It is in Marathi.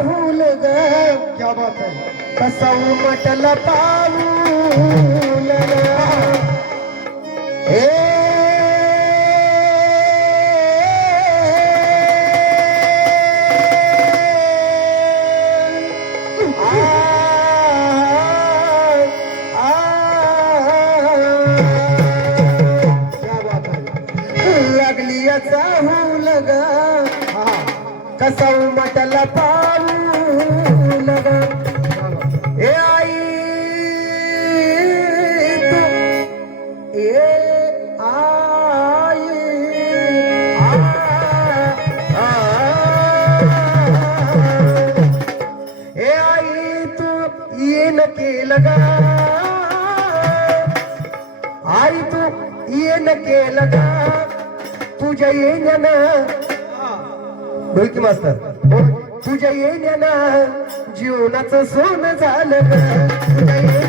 चाहूल ग. क्या बात है? कसा उमटला पाऊल. कसा उमटला पाऊल ए आई तू ए आई. आ, ए आई तू येन केलं लगा आई तू येन केलं लगा तुझ्या येण्यानं बोल मास्तर तुझ्या येण्यानं जीवनाचं सोनं झालं तुझ्या